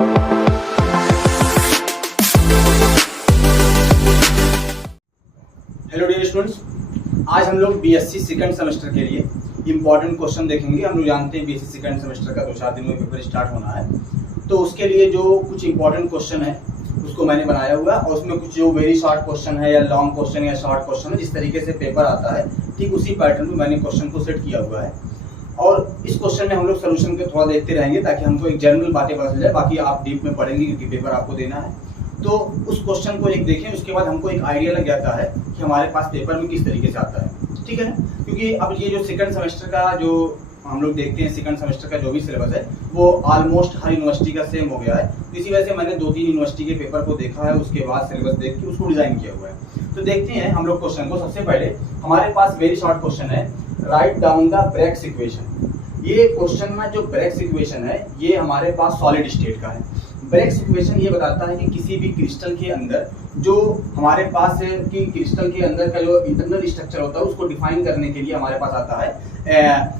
Hello dear students, आज हम लोग बीएससी सेकंड सेमेस्टर के लिए इंपॉर्टेंट क्वेश्चन देखेंगे। हम लोग जानते हैं बीएससी सेकंड सेमेस्टर का 2-4 दिन में पेपर स्टार्ट होना है, तो उसके लिए जो कुछ इंपॉर्टेंट क्वेश्चन है उसको मैंने बनाया हुआ है और उसमें कुछ जो वेरी शॉर्ट क्वेश्चन है या लॉन्ग क्वेश्चन या शॉर्ट क्वेश्चन है, जिस तरीके से पेपर आता है ठीक उसी पैटर्न में मैंने क्वेश्चन को सेट किया हुआ है। और इस क्वेश्चन में हम लोग सोल्यूशन को थोड़ा देखते रहेंगे ताकि हमको एक जनरल बातें पता चल जाए, बाकी आप डीप में पढ़ेंगे क्योंकि पेपर आपको देना है। तो उस क्वेश्चन को एक देखें, उसके बाद हमको एक आइडिया लग जाता है कि हमारे पास पेपर में किस तरीके से आता है, ठीक है ना। क्योंकि अब ये जो सेकंड सेमेस्टर का जो हम लोग देखते हैं, सेकंड सेमेस्टर का जो भी सिलेबस है वो ऑलमोस्ट हर यूनिवर्सिटी का सेम हो गया है। तो इसी वजह से मैंने 2-3 यूनिवर्सिटी के पेपर को देखा है, उसके बाद सिलेबस देख के उसको डिजाइन किया हुआ है। तो देखते हैं हम लोग क्वेश्चन को। सबसे पहले हमारे पास वेरी शॉर्ट क्वेश्चन है, write down the Bragg's equation. ये क्वेश्चन में जो ब्रेग्स इक्वेशन है ये हमारे पास सॉलिड स्टेट का है। ब्रेग्स इक्वेशन ये बताता है कि किसी भी क्रिस्टल के अंदर जो हमारे पास है कि क्रिस्टल के अंदर का जो इंटरनल स्ट्रक्चर होता है उसको डिफाइन करने के लिए हमारे पास आता है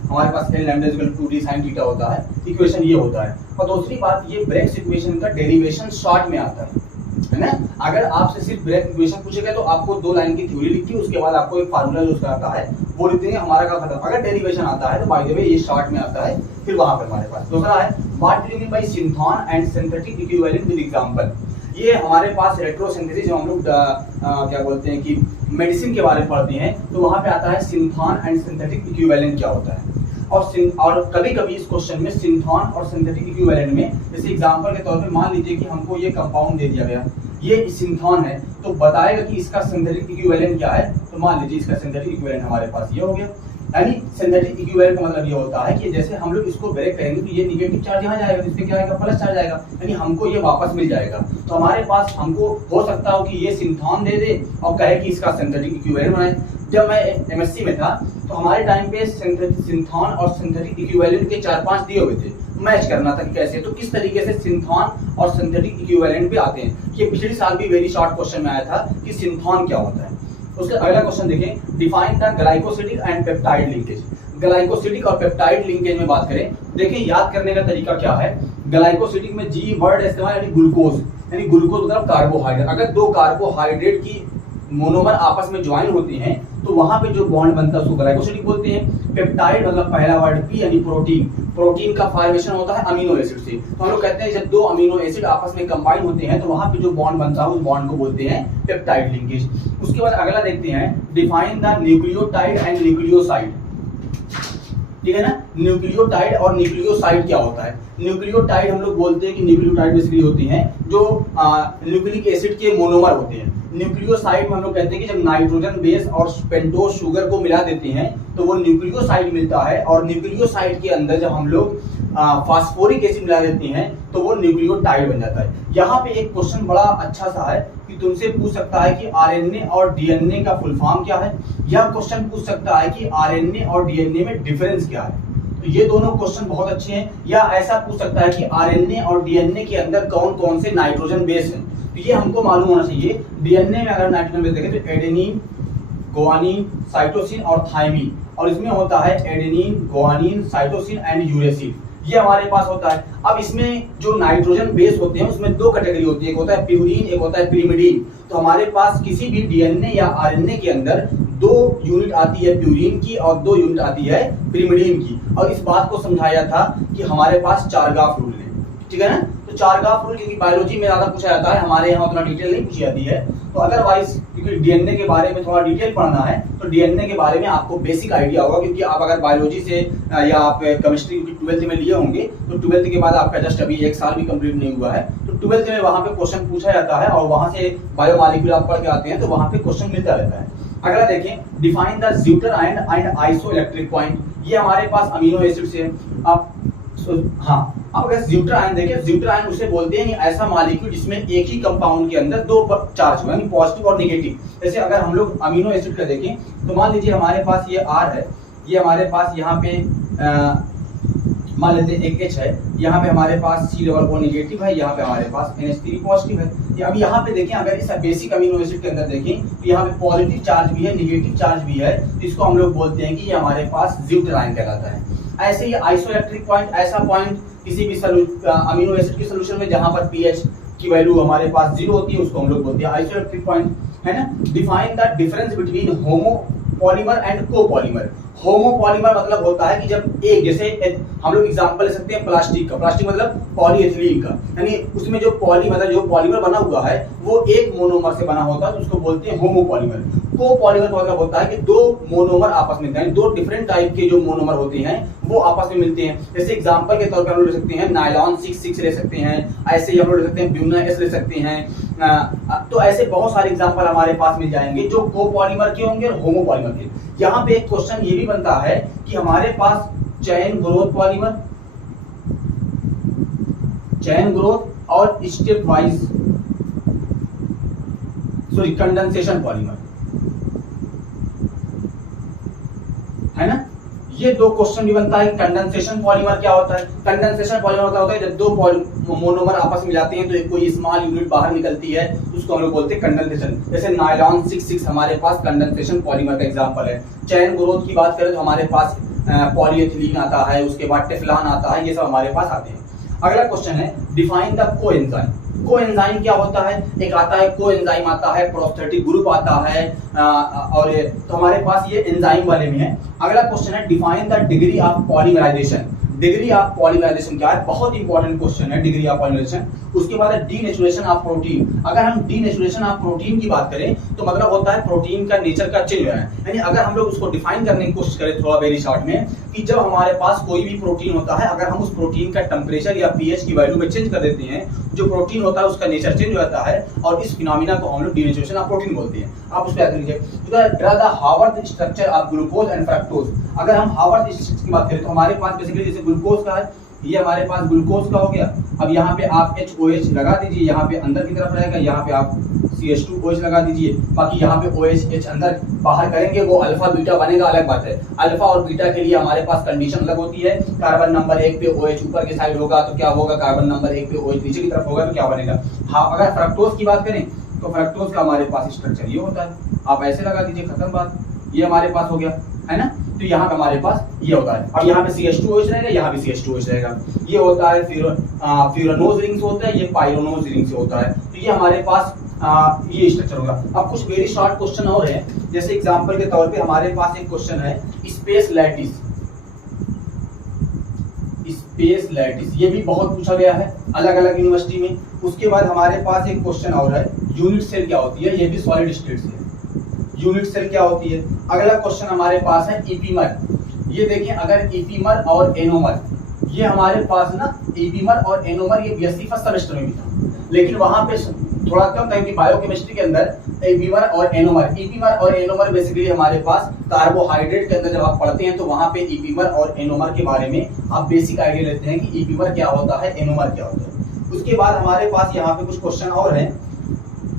हमारे पास L lambda 2D sin theta होता है, इक्वेशन ये होता है। और दूसरी बात, ये ब्रेग्स इक्वेशन का डेरिवेशन शॉर्ट में आता है ना। अगर आपसे सिर्फ ब्रेग्स इक्वेशन पूछेगा तो आपको 2 लाइन की थ्योरी लिखी है, उसके बाद आपको एक फार्मूला जो उसका आता है वो लिख देंगे, हमारा काम खत्म। अगर डेरिवेशन आता है तो बाय द वे ये शॉर्ट में आता है। फिर वहां पर हमारे पास दूसरा है, what do you mean by synthon and synthetic equivalent with example. ये हमारे पास इलेक्ट्रोसिंथेसिस जो हम लोग क्या बोलते हैं कि मेडिसिन के बारे में पढ़ते हैं, तो वहां पे आता है सिंथॉन एंड सिंथेटिक इक्विवेलेंट क्या होता है। और कभी कभी इस क्वेश्चन में सिंथॉन और सिंथेटिक इक्विवेलेंट में, जैसे एग्जांपल के तौर पे मान लीजिए कि हमको ये कंपाउंड दे दिया गया, ये सिंथॉन है, तो बताएगा कि इसका सिंथेटिक इक्विवेलेंट क्या है। तो मान लीजिए इसका सिंथेटिक इक्विवेलेंट हमारे पास ये हो गया। यानी सिंथेटिक इक्विवेलेंट का मतलब ये होता है कि जैसे हम लोग इसको ब्रेक करेंगे तो ये नेगेटिव चार्ज यहाँ जाएगा, तो इस पे क्या आएगा, प्लस चार्ज आएगा, यानी हमको ये वापस मिल जाएगा। तो हमारे पास हमको हो सकता हो कि ये सिंथॉन दे दे और कहे कि इसका सिंथेटिक इक्विवेलेंट बनाए। जब मैं एमएससी में था तो हमारे टाइम पे सिंथॉन और सिंथेटिक इक्विवेलेंट के 4-5 दिए हुए थे, मैच करना था कि कैसे, तो किस तरीके से सिंथॉन और सिंथेटिक इक्विवेलेंट भी आते हैं। ये पिछले साल भी वेरी शॉर्ट क्वेश्चन में आया था कि सिंथॉन क्या होता है। उसका अगला क्वेश्चन देखें, define the glycosidic and peptide linkage. Glycosidic और पेप्टाइड लिंकेज में बात करें, देखें याद करने का तरीका क्या है। ग्लाइकोसिडिक में जी वर्ड इस्तेमाल, यानी ग्लूकोज, यानी ग्लूकोज मतलब कार्बोहाइड्रेट। अगर 2 कार्बोहाइड्रेट की मोनोमर आपस में ज्वाइन होते हैं तो वहां पे जो बॉन्ड बनता है उसको ग्लाइकोसिडिक बोलते हैं। पेप्टाइड मतलब पहला वर्ड पी, यानी प्रोटीन। प्रोटीन का फॉर्मेशन होता है अमीनो एसिड से। तो हम लोग कहते हैं जब 2 अमीनो एसिड आपस में कंबाइन होते हैं तो वहां पे जो बॉन्ड बनता है उस बॉन्ड को बोलते हैं पेप्टाइड लिंकेज। उसके बाद अगला देखते हैं, define the nucleotide and nucleoside, ठीक है ना। न्यूक्लियोटाइड और न्यूक्लियोसाइड क्या होता है। न्यूक्लियोटाइड हम लोग बोलते हैं कि न्यूक्लियोटाइड बेसिकली होती हैं जो न्यूक्लिक एसिड के मोनोमर होते हैं। न्यूक्लियोसाइड में हम लोग कहते हैं कि जब नाइट्रोजन बेस और पेंटोज शुगर को मिला देते हैं तो वो न्यूक्लियोसाइड मिलता है। और न्यूक्लियोसाइड के अंदर जब हम लोग फास्फोरिक एसिड मिला देते हैं तो वो न्यूक्लियोटाइड बन जाता है। यहाँ पे एक क्वेश्चन बड़ा अच्छा सा है कि तुमसे पूछ सकता है कि आरएनए और डीएनए का फुल फॉर्म क्या है। यह क्वेश्चन पूछ सकता है कि आरएनए और डीएनए में डिफरेंस क्या है। तो ये दोनों क्वेश्चन बहुत अच्छे हैं। या ऐसा पूछ सकता है कि आरएनए और डीएनए के अंदर कौन कौन से नाइट्रोजन बेस हैं, तो ये हमको मालूम होना चाहिए। डीएनए में अगर नाइट्रोजन बेस देखें तो एडेनिन, गुआनिन, साइटोसिन और थायमिन, और इसमें होता है adenine, guanine, cytosine and uracil, ये हमारे पास होता है। अब इसमें जो नाइट्रोजन बेस होते हैं उसमें 2 कैटेगरी होती है, एक होता है प्यूरीन, एक होता है पिरिमिडीन। तो हमारे पास किसी भी डीएनए या आरएनए के अंदर 2 यूनिट आती है प्यूरीन की और 2 यूनिट आती है पिरिमिडीन की। और इस बात को समझाया था कि हमारे पास चारगाफ रूल है, ठीक है ना। तो चारगाफ रूल क्योंकि बायोलॉजी में ज्यादा पूछा जाता है, हमारे यहाँ उतना डिटेल नहीं पूछी जाती है। तो अदरवाइज क्योंकि डीएनए के बारे में थोड़ा डिटेल पढ़ना है तो डीएनए के बारे में आपको बेसिक आइडिया होगा, क्योंकि आप अगर बायोलॉजी से या आप केमिस्ट्री 12th में लिए होंगे तो 12th के बाद आपका जस्ट अभी 1 साल भी कंप्लीट नहीं हुआ है, तो 12th में वहां पे क्वेश्चन पूछा जाता है और वहां से बायोमॉलिक्यूल आप पढ़ के आते हैं तो वहां पे क्वेश्चन मिलता रहता है। अगला देखें, define the zwitter and isoelectric point. ये हमारे पास अमीनो एसिड से अब अब अगर ज्यूटर आयन देखें, ज्यूटर आयन उसे बोलते हैं ऐसा मॉलिक्यूल जिसमें एक ही कंपाउंड के अंदर 2 चार्ज हो, यानी पॉजिटिव और नेगेटिव। जैसे अगर हम लोग अमीनो एसिड का देखें तो मान लीजिए हमारे पास ये R है, ये हमारे पास यहाँ पे मान लेते हैं एक H है, यहाँ पे हमारे पास C+O नेगेटिव है, यहाँ पे हमारे पास NH3 पॉजिटिव है। अब यहाँ पे देखें, अगर इस बेसिक अमीनो एसिड के अंदर देखें तो यहाँ पे पॉजिटिव चार्ज भी है, नेगेटिव चार्ज भी है, तो इसको हम लोग बोलते हैं कि ये हमारे पास ज्यूटर आयन कहलाता है। ऐसे ही आइसोइलेक्ट्रिक पॉइंट, ऐसा पॉइंट किसी भी अमीनो एसिड के सोल्यूशन में जहां पर पीएच की वैल्यू हमारे पास 0 होती है, उसको हम लोग बोलते हैं आइसोइलेक्ट्रिक पॉइंट, है ना। Define the difference between homopolymer and copolymer. Homopolymer मतलब होता है कि जब एक, जैसे हम लोग एग्जांपल ले सकते हैं प्लास्टिक का, प्लास्टिक मतलब पॉलीएथिलीन का, यानी उसमें जो मतलब जो पॉलीमर बना हुआ है वो एक मोनोमर से बना होता है, तो उसको बोलते हैं होमोपॉलीमर। कोपॉलीमर का मतलब होता है कि दो मोनोमर आपस में मिलते हैं, दो डिफरेंट टाइप के जो मोनोमर होते हैं वो आपस में मिलते हैं। जैसे एग्जांपल के तौर पर हम लोग ले सकते हैं नायलॉन 6 ले सकते हैं, ऐसे ही हम लोग ले सकते हैं ब्यूना S ले सकते हैं। तो ऐसे बहुत सारे एग्जांपल हमारे पास मिल जाएंगे जो कोपॉलीमर के होंगे और होमोपॉलीमर के। यहाँ पे एक क्वेश्चन ये भी बनता है कि हमारे पास चैन ग्रोथ पॉलीमर, चैन ग्रोथ और स्टेप वाइज कंडेंसेशन पॉलीमर, है ना। ये दो क्वेश्चन भी बनता है। कंडेंसेशन पॉलीमर क्या होता है? कंडेंसेशन पॉलीमर होता है जब दो मोनोमर आपस में मिलाते हैं तो एक कोई स्मॉल यूनिट बाहर निकलती है, उसको हम लोग बोलते हैं कंडेंसेशन। जैसे नायलॉन 6 हमारे पास कंडेंसेशन पॉलीमर का एग्जांपल है। चैन ग्रोथ की बात करें तो हमारे पास पॉलीएथिलीन आता है, उसके बाद टेफ्लॉन आता है, ये सब हमारे पास आते हैं। अगला क्वेश्चन है डिफाइन द कोएंजाइम। कोएंजाइम क्या होता है? एक आता है कोएंजाइम आता है, प्रोस्थेटिक ग्रुप आता है, और तो हमारे पास ये एंजाइम वाले में है। अगला क्वेश्चन है define the degree of polymerisation. Degree of polymerisation क्या है? बहुत इंपॉर्टेंट क्वेश्चन है डिग्री ऑफ पॉलीमराइजेशन। उसके बाद है डीनेचुरेशन ऑफ प्रोटीन। अगर हम डीनेचुरेशन ऑफ प्रोटीन की बात करें तो मतलब होता है प्रोटीन का नेचर का चेंज हो रहा है, यानी अगर हम लोग उसको डिफाइन करने की कोशिश करें थोड़ा वेरी शॉर्ट में, कि जब हमारे पास कोई भी प्रोटीन होता है, अगर हम उस प्रोटीन का टेम्परेचर या पीएच की वैल्यू में चेंज कर देते हैं, जो प्रोटीन होता है उसका नेचर चेंज हो जाता है, और इस फिनोमिना को हम लोग डीनेचुरेशन ऑफ प्रोटीन बोलते हैं। आप उसको याद लीजिए। Draw the Haworth structure of glucose and fructose. अगर हम हावर्थ स्ट्रक्चर की बात करें तो हमारे पास बेसिकली जैसे ग्लूकोज का है, ये हमारे पास ग्लूकोज का हो गया। अब यहाँ पे आप HOH लगा दीजिए, यहाँ पे अंदर की तरफ रहेगा, यहाँ पे आप CH2OH लगा दीजिए, बाकी यहाँ पे OH अंदर बाहर करेंगे, वो अल्फा बीटा बनेगा, अलग बात है। अल्फा और बीटा के लिए हमारे पास कंडीशन अलग होती है। कार्बन नंबर 1 पे OH ऊपर के साइड होगा तो क्या होगा, कार्बन नंबर 1 पे OH नीचे की तरफ होगा तो क्या बनेगा। हाँ, अगर फ्रक्टोज की बात करें तो फ्रक्टोज का हमारे पास स्ट्रक्चर ये होता है, आप ऐसे लगा दीजिए, खत्म बात। ये हमारे पास हो गया, है ना। तो यहाँ पे हमारे पास ये होता है। अब यहाँ पे CH2OH रहेगा, यहाँ भी CH2OH रहेगा। ये होता है फ्यूरानोज रिंग से होता है, ये पाइरोनोज रिंग से होता है। तो ये हमारे पास ये स्ट्रक्चर होगा। अब कुछ वेरी शॉर्ट क्वेश्चन और है, जैसे एग्जांपल के तौर पे हमारे पास एक क्वेश्चन है स्पेस लैटिस। स्पेस लैटिस ये भी बहुत पूछा गया है अलग अलग यूनिवर्सिटी में। उसके बाद हमारे पास एक क्वेश्चन और है, यूनिट सेल क्या होती है? ये भी सॉलिड स्टेट से। यूनिट सेल क्या होती है? अगला क्वेश्चन हमारे पास है ईपीमर। ये देखिए, अगर ईपीमर और एनोमर, ये हमारे पास ना ईपीमर और एनोमर ये बीएससी फर्स्ट सेमेस्टर में भी था, लेकिन वहां पे थोड़ा कम था कि बायोकेमिस्ट्री के अंदर ईपीमर और एनोमर बेसिकली हमारे पास कार्बोहाइड्रेट के अंदर जब आप पढ़ते हैं तो वहां पे ईपीमर और एनोमर के बारे में आप बेसिक आइडिया लेते हैं कि ईपीमर क्या होता है, एनोमर क्या होता है। उसके बाद हमारे पास यहाँ पे कुछ क्वेश्चन और हैं,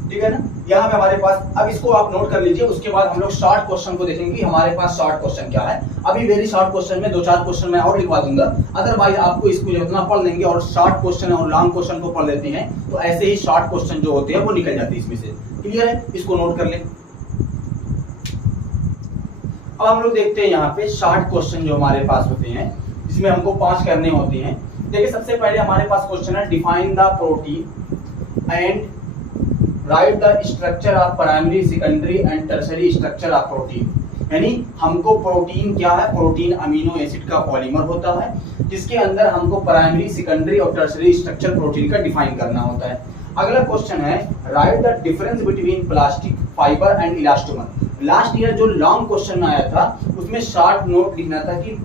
ठीक है ना। यहाँ पे हमारे पास, अब इसको आप नोट कर लीजिए। उसके बाद हम लोग शॉर्ट क्वेश्चन को देखेंगे कि हमारे पास शॉर्ट क्वेश्चन क्या है। अभी वेरी शॉर्ट क्वेश्चन में 2-4 क्वेश्चन मैं और लिखवा दूंगा, अदरवाइज आपको इसको जितना पढ़ लेंगे और शॉर्ट क्वेश्चन और लॉन्ग क्वेश्चन को पढ़ लेते हैं तो ऐसे ही शॉर्ट क्वेश्चन जो होते हैं वो निकल जाते हैं इसमें से। क्लियर है? इसको नोट कर लें। अब हम लोग देखते हैं यहाँ पे शॉर्ट क्वेश्चन जो हमारे पास होते हैं, जिसमें हमको 5 करने होते हैं। देखिए, सबसे पहले हमारे पास क्वेश्चन है define the protein and write the structure of primary, secondary and tertiary structure of protein. यानी हमको प्रोटीन क्या है? प्रोटीन अमीनो एसिड का पॉलीमर होता है, जिसके अंदर हमको प्राइमरी, सेकेंडरी और टर्शरी स्ट्रक्चर प्रोटीन का डिफाइन करना होता है। अगला क्वेश्चन है write the difference between plastic fibre and elastomer. Last year जो लॉन्ग क्वेश्चन आया था उसमें शॉर्ट नोट लिखना था कि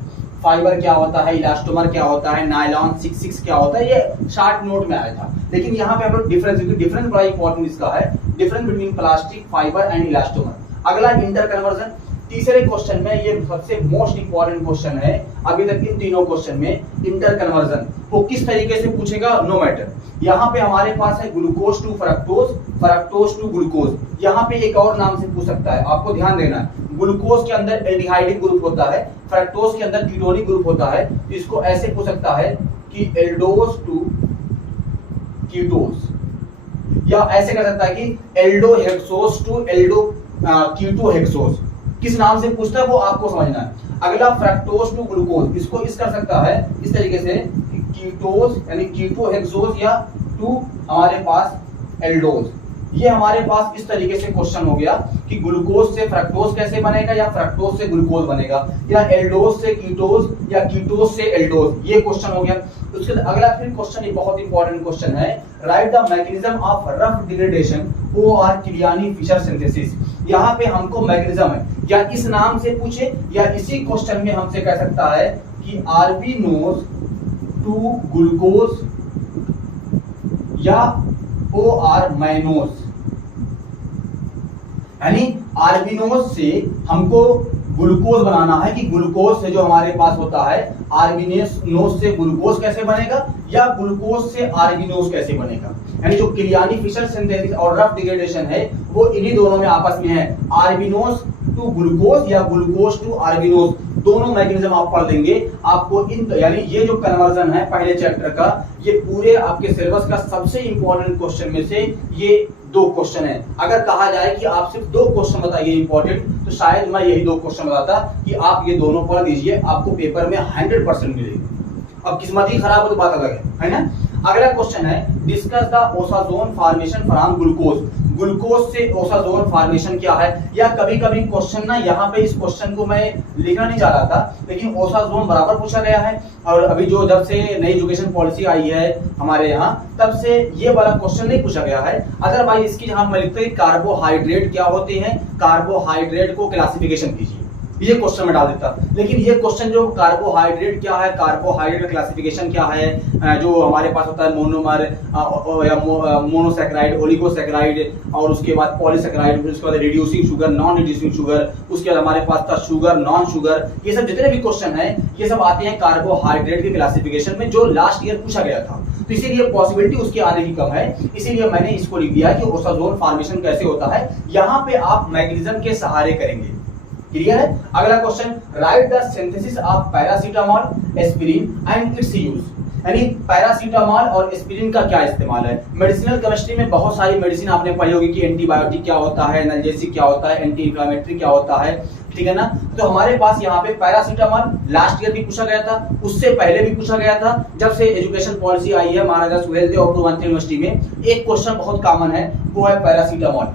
फाइबर क्या होता है, इलास्टोमर क्या होता है, नायलॉन 6 क्या होता है, ये शॉर्ट नोट में आया था। लेकिन यहाँ पे हम लोग डिफरेंस, क्योंकि डिफरेंस बड़ा इंपॉर्टेंट इसका है, difference between plastic fibre and elastomer. अगला इंटर कन्वर्जन। तीसरे क्वेश्चन में ये सबसे मोस्ट इंपॉर्टेंट क्वेश्चन है अभी तक इन तीनों क्वेश्चन में। इंटर कन्वर्जन वो किस तरीके से पूछेगा, नो मैटर। यहाँ पे हमारे पास है glucose to fructose, fructose to glucose. यहाँ पे एक और नाम से पूछ सकता है, आपको ध्यान देना है। ग्लूकोज के अंदर एल्डिहाइडिक ग्रुप होता है, फ्रक्टोज के अंदर कीटोनिक ग्रुप होता है। इसको ऐसे पूछ सकता है कि एल्डोज टू कीटोज, या ऐसे कर सकता है कि एल्डोहेक्सोज टू एल्डो कीटोहेक्सोज। किस नाम से पूछता है वो आपको समझना है। अगला फ्रक्टोज टू ग्लूकोज, इसको इस कर सकता है इस तरीके से कीटोज यानी कीटोहेक्सोज या टू हमारे पास एल्डोज। ये हमारे पास इस तरीके से क्वेश्चन हो गया कि ग्लूकोज से फ्रक्टोज कैसे बनेगा या फ्रक्टोज से ग्लूकोज बनेगा या एल्डोज से कीटोज या कीटोज से एल्डोज, ये क्वेश्चन हो गया। उसके बाद अगला फिर क्वेश्चन, ये बहुत इंपॉर्टेंट क्वेश्चन है, write the mechanism of Ruff degradation or Kiliani Fischer synthesis. यहाँ पे हमको मैकेनिज्म है, या इस नाम से पूछे या इसी क्वेश्चन में हमसे कह सकता है कि आरबीनोज टू ग्लूकोज या ओआर माइनोज, यानी आरबीनोज से हमको ग्लूकोज बनाना है कि ग्लूकोज से जो हमारे पास होता है आरबीनोज से ग्लूकोज कैसे बनेगा या ग्लूकोज से आरबीनोज कैसे बनेगा। यानी जो क्रियानी फिशर सिंथेसिस और रफ डिग्रेडेशन है वो इन्हीं दोनों में आपस में है, आरबीनोज टू ग्लूकोज या ग्लूकोज टू आरबीनोज, दोनों मैकेनिज्म आप पढ़ लेंगे। आपको इन यानी ये जो कन्वर्जन है पहले चैप्टर का, ये पूरे आपके सिलेबस का सबसे इंपॉर्टेंट क्वेश्चन में से ये दो क्वेश्चन है। अगर कहा जाए कि आप सिर्फ दो क्वेश्चन बताइए इंपॉर्टेंट, तो शायद मैं यही दो क्वेश्चन बताता कि आप ये दोनों पढ़ दीजिए, आपको पेपर में 100% मिलेगी। अब किस्मत ही खराब हो तो बात अलग है ना। अगला क्वेश्चन है, discuss the osazone formation from glucose. Glucose से ओसाजोन फॉर्मेशन क्या है, या कभी कभी क्वेश्चन ना यहाँ पे इस क्वेश्चन को मैं लिखना नहीं चाह रहा था, लेकिन ओसाजोन बराबर पूछा गया है। और अभी जो जब से नई एजुकेशन पॉलिसी आई है हमारे यहाँ, तब से ये वाला क्वेश्चन नहीं पूछा गया है। अदरवाइज इसकी जहां मैं लिखते हैं कार्बोहाइड्रेट क्या होते हैं, कार्बोहाइड्रेट को क्लासिफिकेशन कीजिए, ये क्वेश्चन में डाल देता। लेकिन ये क्वेश्चन जो कार्बोहाइड्रेट क्या है, कार्बोहाइड्रेट क्लासिफिकेशन क्या है, जो हमारे पास होता है मोनोमर या मोनोसैकेराइड, ओलिगोसैकेराइड, और उसके बाद पॉलीसैकेराइड, उसके बाद reducing sugar, non reducing sugar, उसके बाद हमारे पास था शुगर, नॉन शुगर, ये सब जितने भी क्वेश्चन है ये सब आते हैं कार्बोहाइड्रेट के क्लासिफिकेशन में, जो लास्ट ईयर पूछा गया था। तो इसीलिए पॉसिबिलिटी उसके आने की कम है, इसीलिए मैंने इसको लिख दिया कि ओसाजोन फॉर्मेशन कैसे होता है। यहाँ पे आप मैग्नीशियम के सहारे करेंगे। क्लियर है। अगला question, right the synthesis of paracetamol, aspirin and it's use. यानी पैरासीटामोल और एस्पिरिन का क्या इस्तेमाल है। मेडिसिनल केमिस्ट्री में बहुत सारी मेडिसिन आपने पढ़ी होगी कि एंटीबायोटिक क्या होता है, एनाल्जेसिक क्या होता है, एंटी इंफ्लेमेटरी क्या होता है, ठीक है ना। तो हमारे पास यहाँ पे पैरासीटामोल लास्ट ईयर भी पूछा गया था, उससे पहले भी पूछा गया था। जब से एजुकेशन पॉलिसी आई है महाराजा सुहेलदेव और पूर्वांचल यूनिवर्सिटी में, एक क्वेश्चन बहुत कॉमन है, वो है पैरासीटामोल,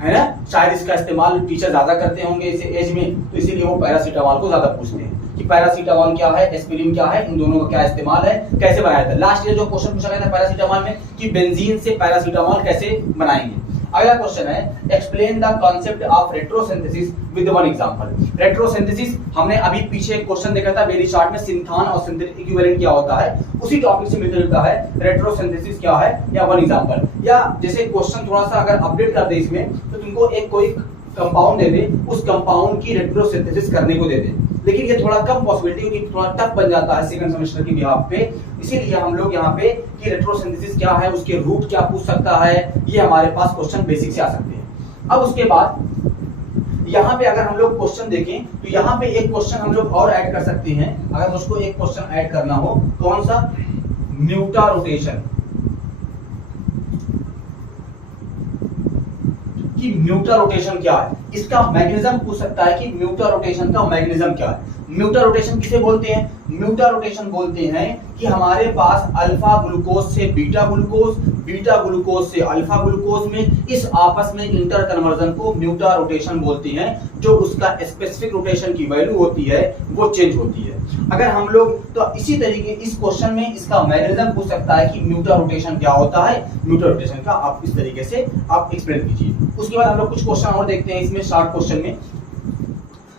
है ना। शायद इसका इस्तेमाल टीचर ज्यादा करते होंगे इस एज में, तो इसीलिए वो पैरासीटामोल को ज्यादा पूछते हैं कि पैरासीटामोल क्या है, एस्पिरिन क्या है, इन दोनों का क्या इस्तेमाल है, कैसे बनाया था। लास्ट ईयर जो क्वेश्चन पूछा गया था पैरासीटामोल में कि बेंजीन से पैरासीटामोल कैसे बनाएंगे। अगला क्वेश्चन है, explain the concept of retrosynthesis with one example. Retrosynthesis हमने अभी पीछे क्वेश्चन देखा था वेरी शॉर्ट में, सिंथान और सिंथेटिक इक्विवेलेंट क्या होता है, उसी टॉपिक से मिलता जुलता है। रेट्रोसिंथेसिस क्या है या वन एग्जांपल, या जैसे क्वेश्चन थोड़ा सा अगर अपडेट कर दे इसमें, तो तुमको एक कोई कंपाउंड दे दे, उस कंपाउंड की रेट्रोसिंथेसिस करने को दे दे। लेकिन ये थोड़ा कम पॉसिबिलिटी, क्योंकि थोड़ा टफ बन जाता है सेकंड सेमेस्टर की बिहाफ पे, इसीलिए हम लोग यहाँ पे कि रेट्रोसिंथेसिस क्या है, उसके रूट क्या पूछ सकता है, ये हमारे पास क्वेश्चन बेसिक से आ सकते हैं। अब उसके बाद यहाँ पे अगर हम लोग क्वेश्चन देखें, तो यहाँ पे एक क्वेश्चन हम लोग और ऐड कर सकते हैं। अगर मुझको एक क्वेश्चन ऐड करना हो, कौन सा, म्यूटा रोटेशन, कि म्यूटा रोटेशन क्या है, इसका मैकेनिज्म पूछ सकता है कि म्यूटा रोटेशन का मैकेनिज्म क्या है। म्यूटा रोटेशन किसे बोलते हैं, म्यूटा रोटेशन बोलते हैं कि हमारे पास अल्फा ग्लूकोज से बीटा ग्लूकोज, बीटा ग्लूकोज से अल्फा ग्लूकोज में इस आपस में इंटर कन्वर्जन को म्यूटा रोटेशन बोलते हैं। जो उसका स्पेसिफिक रोटेशन की वैल्यू होती है वो चेंज होती है। अगर हम लोग तो इसी तरीके इस क्वेश्चन में इसका मैकेनिज्म पूछ सकता है कि म्यूटा रोटेशन क्या होता है, म्यूटा रोटेशन का आप इस तरीके से आप एक्सप्लेन कीजिए। उसके बाद हम लोग कुछ क्वेश्चन और देखते हैं इसमें शॉर्ट क्वेश्चन में।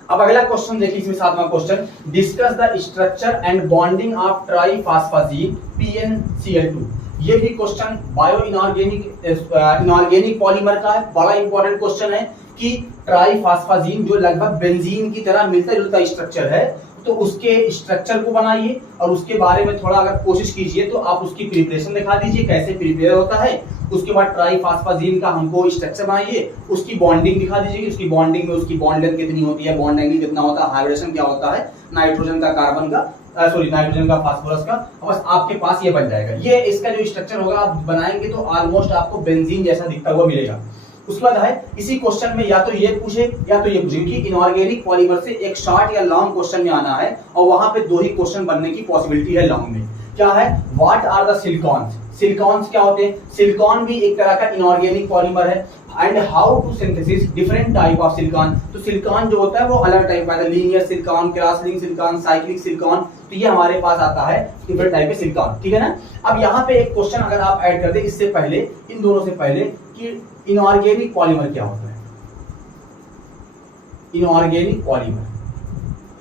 अब अगला क्वेश्चन देखिए, इसमें 7वां question, discuss the structure and bonding of triphosphazene PnCl2। ये भी क्वेश्चन बायो इनऑर्गेनिक पॉलीमर का है, बड़ा इंपॉर्टेंट क्वेश्चन है कि ट्राइफॉस्फेजीन जो लगभग बेंजीन की तरह मिलता जुलता स्ट्रक्चर है, तो उसके स्ट्रक्चर को बनाइए और उसके बारे में थोड़ा अगर कोशिश कीजिए तो आप उसकी प्रिपरेशन दिखा दीजिए कैसे प्रिपेयर होता है। उसके बाद ट्राइफॉस्फेजीन का हमको स्ट्रक्चर बनाइए, उसकी बॉन्डिंग दिखा दीजिए कि उसकी बॉन्डिंग में उसकी बॉन्ड लेंथ कितनी होती है, बॉन्ड एंगल कितना होता है, हाइब्रिडेशन क्या होता है, नाइट्रोजन का कार्बन का नाइट्रोजन का फास्फोरस का, बस आपके पास ये बन जाएगा। ये इसका जो स्ट्रक्चर होगा आप बनाएंगे तो ऑलमोस्ट आपको बेंजीन जैसा दिखता हुआ मिलेगा। उसके बाद है इसी क्वेश्चन में या तो ये पूछे या तो ये पूछे, क्योंकि इनऑर्गेनिक पॉलीमर से एक शॉर्ट या लॉन्ग क्वेश्चन में आना है और वहां पे दो ही क्वेश्चन बनने की पॉसिबिलिटी है लॉन्ग में। क्या है, what are the silicones, silicones क्या होते हैं, सिलिकॉन भी एक तरह का इनऑर्गेनिक पॉलीमर है। And how to synthesis different type of silicone, तो सिलिकॉन जो होता है वो अलग टाइप का है, linear silicone, cross link silicone, cyclic silicone, तो ये हमारे पास आता है डिफरेंट टाइप के सिलिकॉन, ठीक है ना। अब यहाँ पे एक क्वेश्चन अगर आप ऐड कर दे इससे पहले, इन दोनों से पहले, कि इनऑर्गेनिक पॉलीमर क्या होता है, इनऑर्गेनिक पॉलीमर,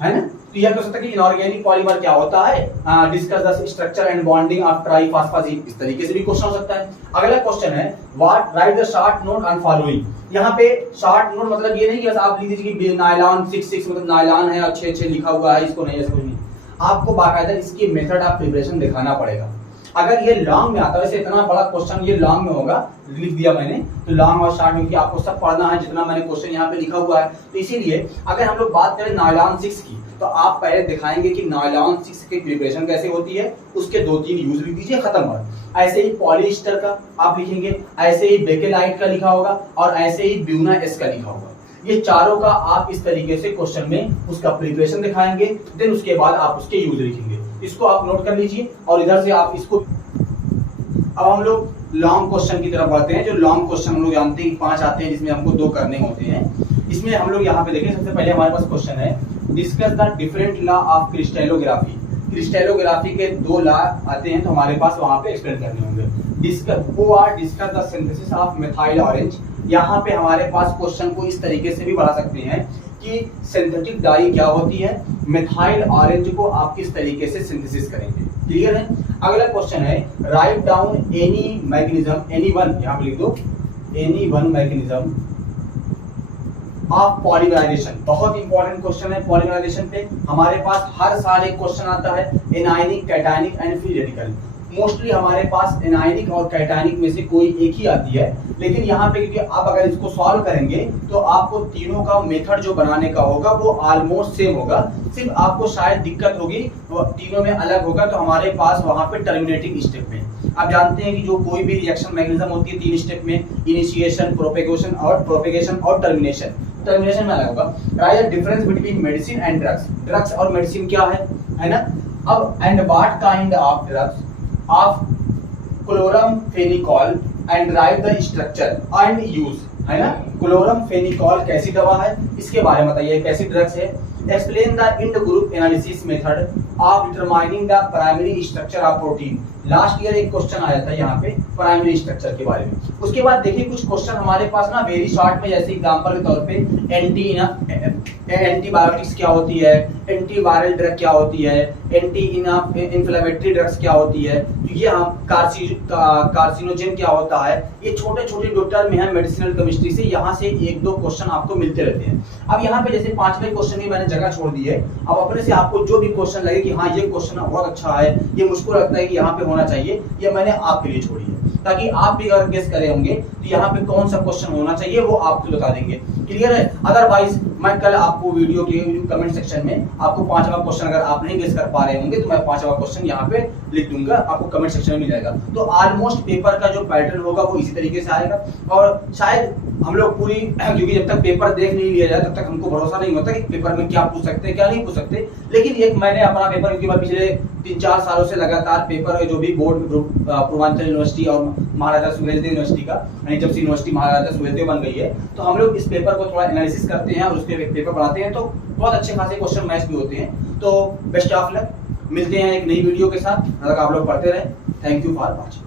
है ना, तो यह कह सकता है कि इनऑर्गेनिक पॉलीमर क्या होता है, discuss the structure and bonding of triphosphate, इस तरीके से भी क्वेश्चन हो सकता है। अगला क्वेश्चन है what, right the short note on following. यहाँ पे शॉर्ट नोट मतलब ये नहीं कि आप लिख दीजिए कि नायलॉन 6 मतलब नायलॉन है और 6 लिखा हुआ है, इसको नहीं, ऐसा कुछ नहीं, आपको बाकायदा इसकी मेथड ऑफ प्रिपरेशन दिखाना पड़ेगा। अगर ये लॉन्ग में आता है, वैसे इतना बड़ा क्वेश्चन ये लॉन्ग में होगा, लिख दिया मैंने, तो लॉन्ग और शॉर्ट में कि आपको सब पढ़ना है जितना मैंने क्वेश्चन यहाँ पे लिखा हुआ है, तो इसीलिए अगर हम लोग बात करें नायलॉन 6 की, तो आप पहले दिखाएंगे कि नायलॉन 6 की प्रिपरेशन कैसे होती है, उसके 2-3 यूज लिख दीजिए, खत्म बात। ऐसे ही पॉलिएस्टर का आप लिखेंगे, ऐसे ही बेकेलाइट का लिखा होगा और ऐसे ही ब्यूना एस का लिखा होगा, ये चारों का आप इस तरीके से क्वेश्चन में उसका प्रिपरेशन दिखाएंगे, देन उसके बाद आप उसके यूज लिखेंगे। इसको आप नोट कर लीजिए और इधर से आप इसको, अब हम लोग लॉन्ग क्वेश्चन की तरफ बढ़ते हैं। जो लॉन्ग क्वेश्चन हम लोग जानते हैं कि 5 आते हैं, जिसमें हमको 2 करने होते हैं। इसमें हम लोग यहाँ पे देखें, सबसे पहले हमारे पास क्वेश्चन है discuss the different law of crystallography. Crystallography के 2 लॉ आते हैं, तो हमारे पास वहां पे एक्सप्लेन करने होंगे। Discuss the synthesis of methyl orange. यहाँ पे हमारे पास क्वेश्चन को इस तरीके से भी बढ़ा सकते हैं कि सिंथेटिक डाई क्या होती है, मिथाइल ऑरेंज को आप किस तरीके से सिंथेसिस करेंगे, क्लियर है। अगला क्वेश्चन है write down any mechanism, any one, यहाँ पे लिख दो, any one mechanism of polymerisation. बहुत इंपॉर्टेंट क्वेश्चन है पॉलीमराइजेशन पे, हमारे पास हर साल एक क्वेश्चन आता है, anionic, cationic and free radical. Mostly हमारे पास एनायनिक और कैटायनिक में से कोई एक ही आती है, लेकिन यहाँ पे क्योंकि आप अगर इसको सॉल्व करेंगे तो आपको तीनों का मेथड जो बनाने का होगा वो ऑलमोस्ट सेम होगा, सिर्फ आपको शायद दिक्कत होगी वो तीनों में अलग होगा। तो हमारे पास वहाँ पे टर्मिनेटिंग स्टेप में आप जानते हैं कि जो कोई भी रिएक्शन मैकेनिज्म होती है 3 स्टेप में, इनिशिएशन, प्रोपेगेशन और टर्मिनेशन। टर्मिनेशन में अलग होगा। Write the difference between medicine and drugs, drugs और मेडिसिन क्या है ना। अब and what kind of drugs of chloramphenicol and write the structure and use, है ना। क्लोरमफेनिकॉल कैसी दवा है, इसके बारे में बताइए, कैसी ड्रग्स है। Explain the end group analysis method of determining the primary structure of protein. Last year एक क्वेश्चन आया था यहाँ पे प्राइमरी स्ट्रक्चर के बारे में। उसके बाद देखिए कुछ क्वेश्चन हमारे पास ना वेरी शॉर्ट में, जैसे एग्जांपल के तौर पे एंटीबायोटिक्स क्या होती है, एंटीवायरल ड्रग क्या होती है, एंटी इन्फ्लेमेटरी ड्रग्स क्या होती है, तो ये हम कार्सिनोजेन क्या होता है, ये छोटे छोटे जो टर्म है मेडिसिनल केमिस्ट्री से, यहाँ से 1-2 क्वेश्चन आपको मिलते रहते हैं। अब यहाँ पे जैसे 5वें क्वेश्चन में मैंने जगह छोड़ दी है, अब अपने से आपको जो भी क्वेश्चन लगे कि हाँ ये क्वेश्चन बहुत अच्छा है, ये मुझको लगता है कि यहाँ पे होना चाहिए, ये मैंने आपके लिए छोड़ी है, ताकि आप भी अगर गेस करे होंगे तो यहाँ पे कौन सा क्वेश्चन होना चाहिए वो आपको बता देंगे, क्लियर है। अदरवाइज मैं कल आपको वीडियो के कमेंट सेक्शन में आपको 5वां क्वेश्चन अगर आप नहीं गेस कर पा रहे होंगे तो मैं 5वां क्वेश्चन यहाँ पे लिख दूंगा, आपको कमेंट सेक्शन में मिल जाएगा। तो ऑलमोस्ट पेपर का जो पैटर्न होगा वो इसी तरीके से आएगा। और शायद हम लोग पूरी, क्योंकि जब तक पेपर देख नहीं लिया जाए तब तक हमको भरोसा नहीं होता कि पेपर में क्या पूछ सकते हैं क्या नहीं पूछ सकते। लेकिन एक मैंने अपना पेपर, क्योंकि मैं पिछले 3-4 सालों से लगातार पेपर जो भी बोर्ड पूर्वांचल यूनिवर्सिटी और महाराजा सुहेलदेव यूनिवर्सिटी का, जब से यूनिवर्सिटी महाराजा सुहेलदेव बन गई है, तो हम लोग इस पेपर को थोड़ा एनालिसिस करते हैं और उसके पेपर बनाते हैं, तो बहुत अच्छे खासे क्वेश्चन मैच भी होते हैं। तो बेस्ट ऑफ लक, मिलते हैं एक नई वीडियो के साथ, तब तक आप लोग पढ़ते रहे। Thank you for watching.